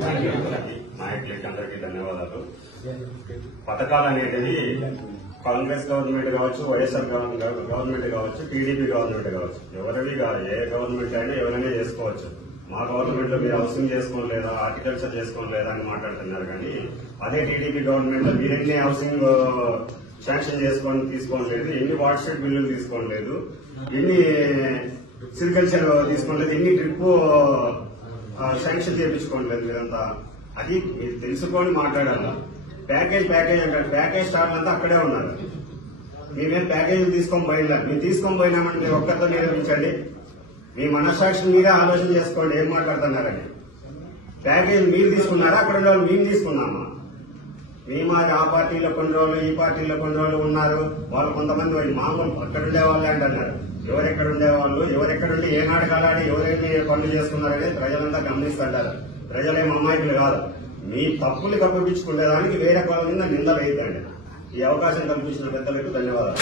నాయకులకి అందరికీ ధన్యవాదాలు. పథకాలు అనేటివి కాంగ్రెస్ గవర్నమెంట్ కావచ్చు, వైఎస్ఆర్ గవర్నమెంట్ కావచ్చు, టీడీపీ గవర్నమెంట్ కావచ్చు, ఎవరివి కాదు, ఏ గవర్నమెంట్ అయినా ఎవరైనా చేసుకోవచ్చు. మా గవర్నమెంట్ లో మీరు హౌసింగ్ చేసుకోలేదా, హార్టికల్చర్ చేసుకోలేదా అని మాట్లాడుతున్నారు. కానీ అదే టీడీపీ గవర్నమెంట్ లో మీరెన్ని హౌసింగ్ శాంక్షన్ తీసుకోలేదు, ఎన్ని వాటర్ షెడ్ బిల్లులు తీసుకోలేదు, ఎన్ని సిరికల్చర్ తీసుకోలేదు, ఎన్ని డ్రిప్ శాంక్షన్ చేయించుకోలేదు. మీరంతా అది మీరు తెలుసుకొని మాట్లాడాల. ప్యాకేజ్ అంటారు, ప్యాకేజ్ స్టార్ట్ అంతా అక్కడే ఉన్నారు. మేమేం ప్యాకేజీలు తీసుకొని పోయినా, మేము తీసుకొని పోయినామని మీరు ఒక్కరితో నిరూపించండి. మీ మనస్సాక్షిని మీరే ఆలోచన చేసుకోండి ఏం మాట్లాడుతున్నారని. ప్యాకేజ్ మీరు తీసుకున్నారా, అక్కడ ఉన్న వాళ్ళు మేము తీసుకున్నామా? మేము ఆ పార్టీలో కొన్ని రోజులు, ఈ పార్టీలో కొన్ని రోజులు ఉన్నారు. వాళ్ళు కొంతమంది మామూలు అక్కడ ఉండే వాళ్ళే అంటున్నారు. ఎవరెక్కడ ఉండేవాళ్ళు, ఎవరెక్కడుండి ఏ నాటకాలాడి ఎవరేమి పనులు చేసుకున్నారని ప్రజలంతా గమనిస్తుంటారు. ప్రజలేం అమ్మాయికులు కాదు. మీ తప్పులు కప్పించుకునేదానికి వేరే వాళ్ళ మీద నిందలు అవుతాయండి. ఈ అవకాశం కల్పించిన పెద్దలకు ధన్యవాదాలు.